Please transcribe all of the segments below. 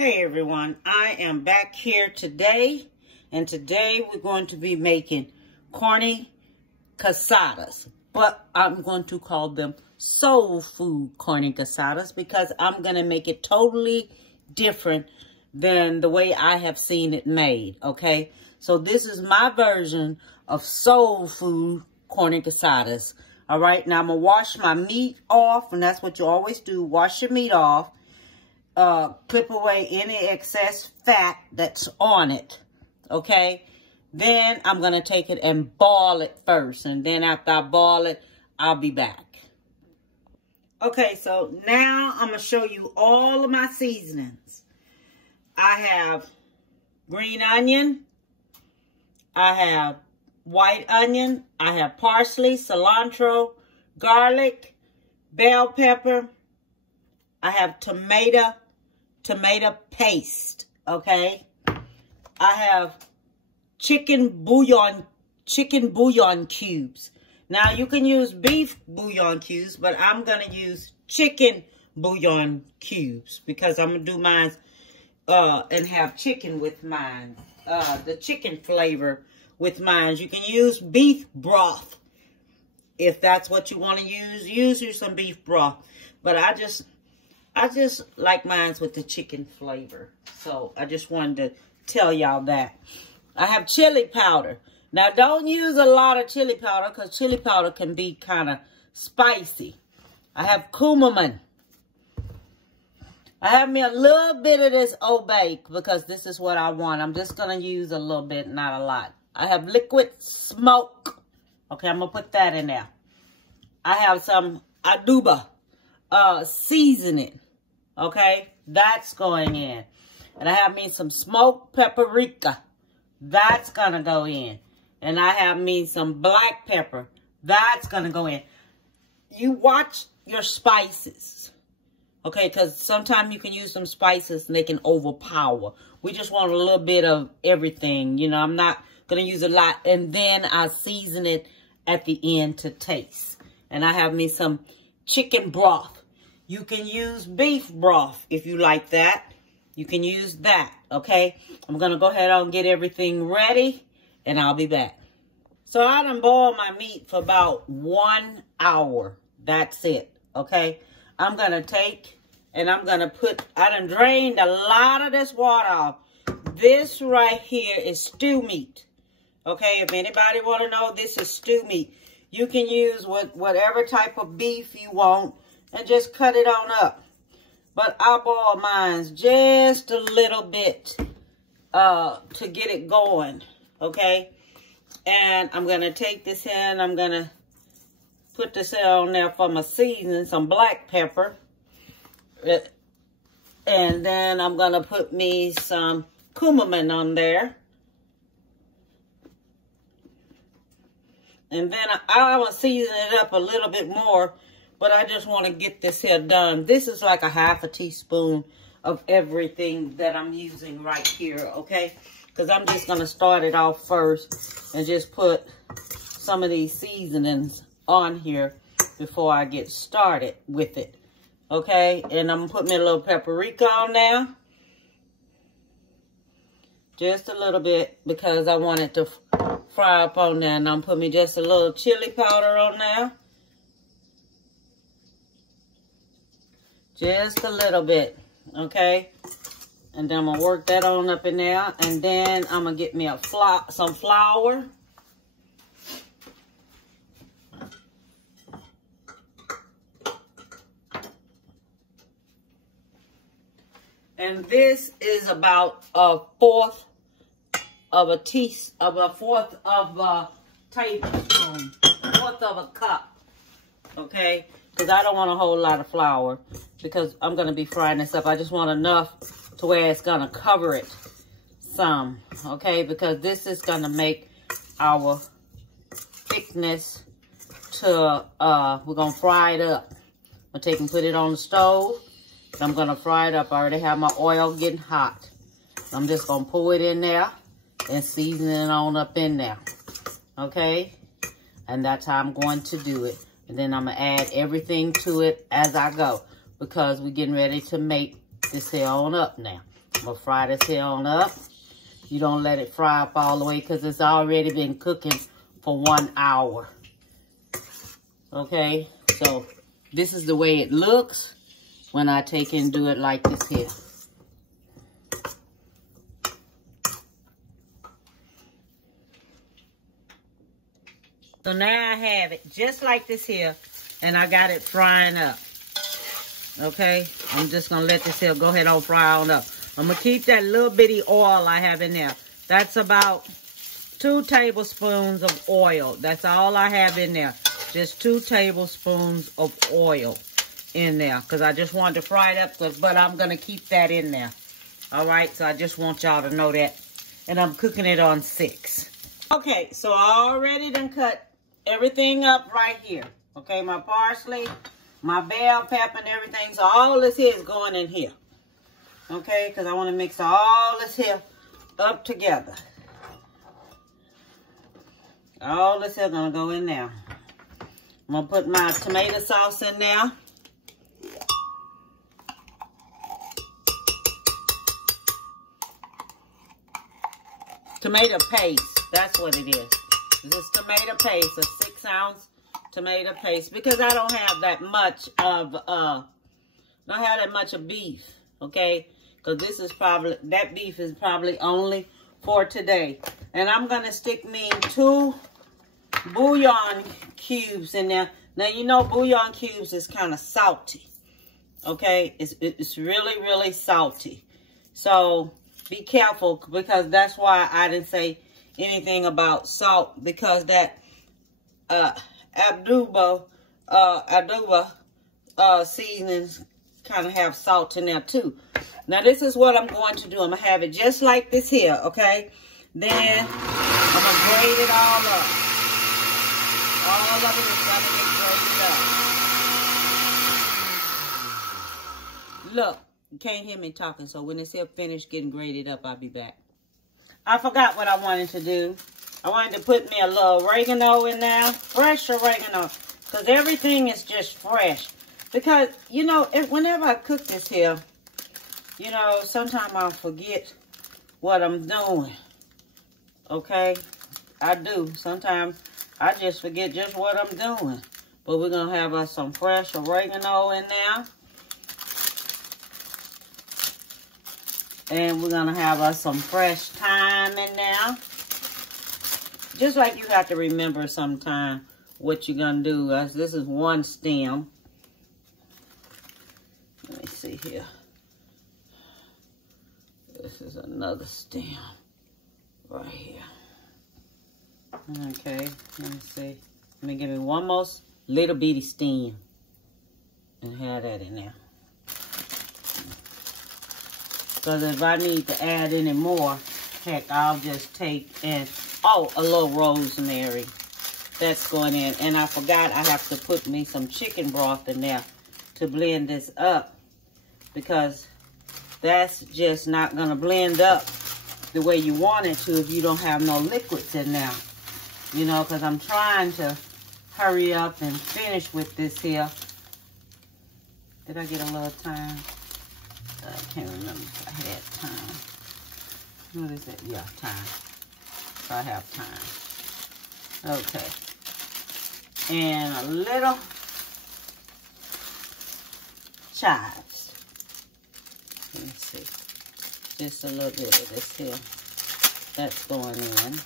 Hey everyone, I am back here today, and today we're going to be making carne guisadas, but I'm going to call them soul food carne guisadas because I'm going to make it totally different than the way I have seen it made, okay? So this is my version of soul food carne guisadas, all right? Now I'm going to wash my meat off, and that's what you always do, wash your meat off. Clip away any excess fat that's on it, okay? Then I'm going to take it and boil it first, and then after I boil it, I'll be back. Okay, so now I'm going to show you all of my seasonings. I have green onion, I have white onion, I have parsley, cilantro, garlic, bell pepper, I have tomato paste, okay? I have chicken bouillon cubes. Now, you can use beef bouillon cubes, but I'm going to use chicken bouillon cubes because I'm going to do mine and have chicken with mine, the chicken flavor with mine. You can use beef broth if that's what you want to use. Use you some beef broth, but I just like mine with the chicken flavor. So I just wanted to tell y'all that. I have chili powder. Now don't use a lot of chili powder because chili powder can be kind of spicy. I have cumin. I have me a little bit of this Old Bay because this is what I want. I'm just going to use a little bit, not a lot. I have liquid smoke. Okay, I'm going to put that in there. I have some adobo seasoning. Okay, that's going in. And I have me some smoked paprika. That's going to go in. And I have me some black pepper. That's going to go in. You watch your spices. Okay, because sometimes you can use some spices and they can overpower. We just want a little bit of everything. You know, I'm not going to use a lot. And then I season it at the end to taste. And I have me some chicken broth. You can use beef broth if you like that. You can use that, okay? I'm going to go ahead and get everything ready, and I'll be back. So I done boiled my meat for about 1 hour. That's it, okay? I'm going to take, and I'm going to put, I done drained a lot of this water off. This right here is stew meat, okay? If anybody want to know, this is stew meat. You can use whatever type of beef you want and just cut it on up. But I boil mine just a little bit to get it going, okay? And I'm going to take this in. I'm going to put this on there for my seasoning, some black pepper. And then I'm going to put me some cumin on there. And then I will season it up a little bit more, but I just want to get this here done. This is like a half a teaspoon of everything that I'm using right here, okay? Because I'm just going to start it off first and just put some of these seasonings on here before I get started with it, okay? And I'm going to put me a little paprika on there. Just a little bit because I want it to fry up on there. And I'm putting me just a little chili powder on there. Just a little bit, okay? And then I'm going to work that on up in there. And then I'm going to get me some flour. And this is about a fourth of a tablespoon, a fourth of a cup, okay? Because I don't want a whole lot of flour because I'm going to be frying this up. I just want enough to where it's going to cover it some, okay? Because this is going to make our thickness to, we're going to fry it up. I'm going to take and put it on the stove. I'm going to fry it up. I already have my oil getting hot. I'm just going to pour it in there and season it on up in there, okay? And that's how I'm going to do it. And then I'm going to add everything to it as I go because we're getting ready to make this here on up now. I'm gonna fry this here on up. You don't let it fry up all the way because it's already been cooking for 1 hour. Okay, so this is the way it looks when I take and do it like this here. So now I have it just like this here, and I got it frying up. Okay, I'm just gonna let this here go ahead and fry on up. I'm gonna keep that little bitty oil I have in there. That's about 2 tablespoons of oil. That's all I have in there. Just 2 tablespoons of oil in there, because I just wanted to fry it up, but I'm gonna keep that in there. All right, so I just want y'all to know that. And I'm cooking it on 6. Okay, so I already done cut everything up right here. Okay, my parsley, my bell pepper and everything. So all this here is going in here. Okay, because I want to mix all this here up together. All this here is going to go in there. I'm going to put my tomato sauce in there. Tomato paste, that's what it is. This is tomato paste, a 6-ounce tomato paste, because I don't have that much of beef, okay? Because this is probably, that beef is probably only for today. And I'm gonna stick me 2 bouillon cubes in there. Now, you know bouillon cubes is kind of salty, okay? It's really, really salty. So be careful, because that's why I didn't say anything about salt, because that adobo seasonings kind of have salt in there too. Now this is what I'm going to do. I'm gonna have it just like this here, okay? Then I'm gonna grate it all up. All of it is gonna get grated up. Look, you can't hear me talking, so when it's here finished getting grated up, I'll be back. I forgot what I wanted to do. I wanted to put me a little oregano in there, fresh oregano, because everything is just fresh. Because, you know, whenever I cook this here, you know, sometimes I'll forget what I'm doing, okay? I do. Sometimes I just forget just what I'm doing. But we're going to have us some fresh oregano in there. And we're going to have us some fresh thyme in there. Just like you have to remember sometime what you're going to do. This is 1 stem. Let me see here. This is another stem right here. Okay, let me see. Let me give me one more little bitty stem and have that in there. Because if I need to add any more, heck, I'll just take and, oh, a little rosemary. That's going in. And I forgot I have to put me some chicken broth in there to blend this up. Because that's just not going to blend up the way you want it to if you don't have no liquids in there. You know, because I'm trying to hurry up and finish with this here. Did I get a little time? I can't remember if I had time. What is it? Yeah, time. So I have time. Okay. And a little chives. Let me see. Just a little bit of this here. That's going in.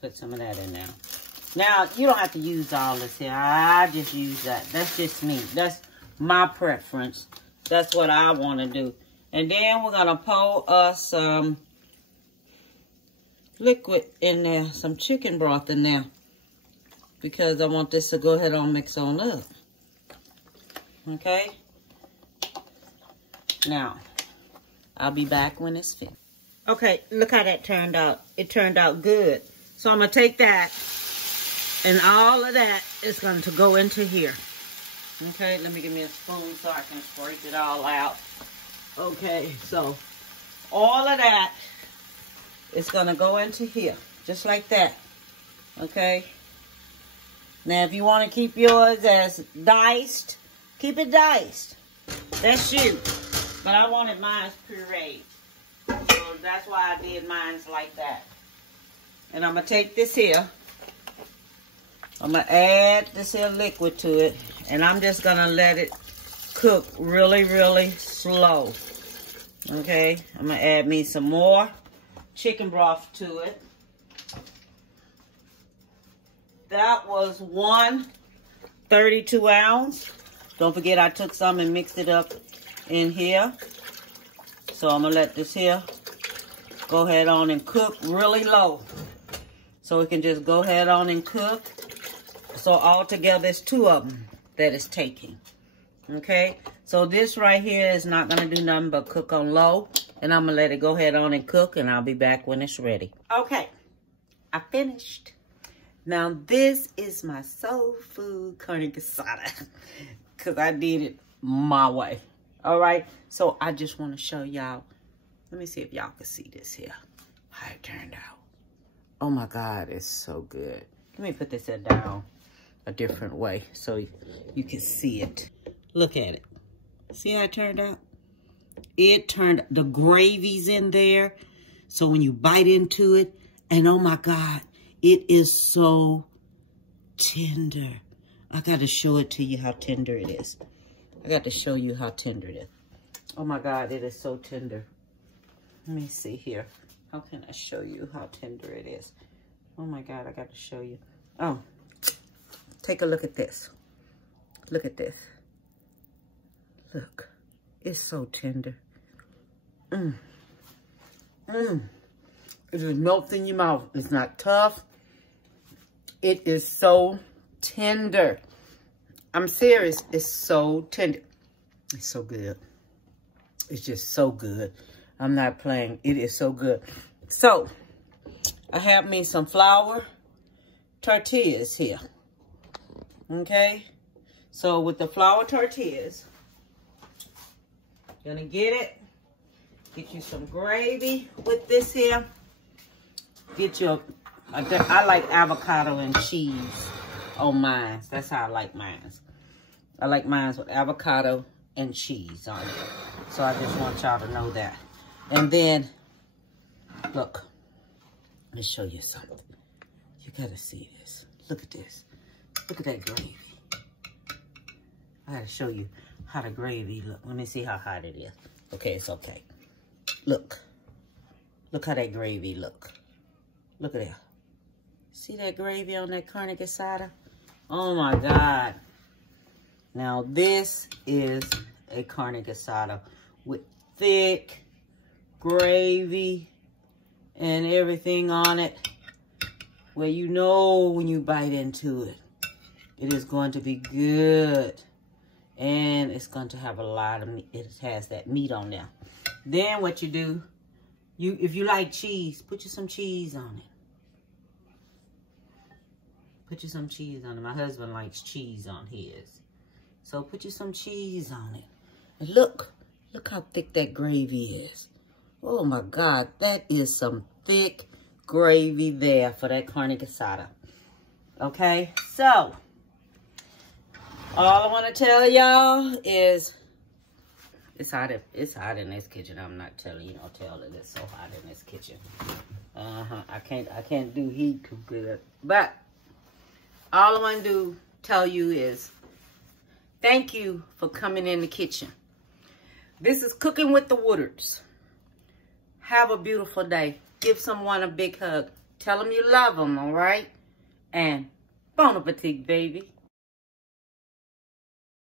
Put some of that in there. Now, you don't have to use all this here. I just use that. That's just me. That's my preference. That's what I want to do. And then we're going to pour us some liquid in there. Some chicken broth in there. Because I want this to go ahead and mix on up. Okay? Now, I'll be back when it's finished. Okay, look how that turned out. It turned out good. So I'm going to take that, and all of that is going to go into here. Okay, let me give me a spoon so I can scrape it all out. Okay, so all of that is going to go into here, just like that. Okay. Now, if you want to keep yours as diced, keep it diced. That's you. But I wanted mine pureed. So that's why I did mine like that. And I'm going to take this here. I'm going to add this here liquid to it. And I'm just going to let it cook really, really slow. Okay? I'm going to add me some more chicken broth to it. That was 1 32 ounce. Don't forget I took some and mixed it up in here. So I'm going to let this here go ahead on and cook really low. So it can just go ahead on and cook. So altogether it's 2 of them that it's taking. Okay? So this right here is not going to do nothing but cook on low. And I'm going to let it go ahead on and cook. And I'll be back when it's ready. Okay. I finished. Now this is my soul food carne guisada. Because I did it my way. Alright? So I just want to show y'all. Let me see if y'all can see this here. How it turned out. Oh my God, it's so good. Let me put this here down a different way so you can see it. Look at it. See how it turned out? It turned, the gravy's in there. So when you bite into it, and oh my God, it is so tender. I got to show it to you how tender it is. I got to show you how tender it is. Oh my God, it is so tender. Let me see here. How can I show you how tender it is? Oh my God, I got to show you. Oh, take a look at this. Look at this. Look, it's so tender. It just melts in your mouth. It's not tough. It is so tender. I'm serious. It's so tender. It's so good. It's just so good. I'm not playing. It is so good. So, I have me some flour tortillas here. Okay? So, with the flour tortillas, gonna get it. Get you some gravy with this here. Get your, I like avocado and cheese on mine. That's how I like mine. I like mine with avocado and cheese on it. So I just want y'all to know that. And then, look, let me show you something. You gotta see this. Look at this. Look at that gravy. I gotta show you how the gravy look. Let me see how hot it is. Okay, it's okay. Look. Look how that gravy look. Look at that. See that gravy on that carne guisada? Oh my God. Now this is a carne guisada with thick gravy and everything on it, where you know when you bite into it, it is going to be good. And it's going to have a lot of meat. It has that meat on there. Then what you do, if you like cheese, put you some cheese on it. Put you some cheese on it. My husband likes cheese on his. So put you some cheese on it. And look how thick that gravy is. Oh my God, that is some thick gravy there for that carne guisada. Okay, so all I want to tell y'all is it's hot in this kitchen. I'm not telling you, don't tell it it's so hot in this kitchen. I can't do heat too good. But all I want to tell you is thank you for coming in the kitchen. This is Cooking with the Woodards. Have a beautiful day. Give someone a big hug. Tell them you love them, all right? And bon appetit, baby.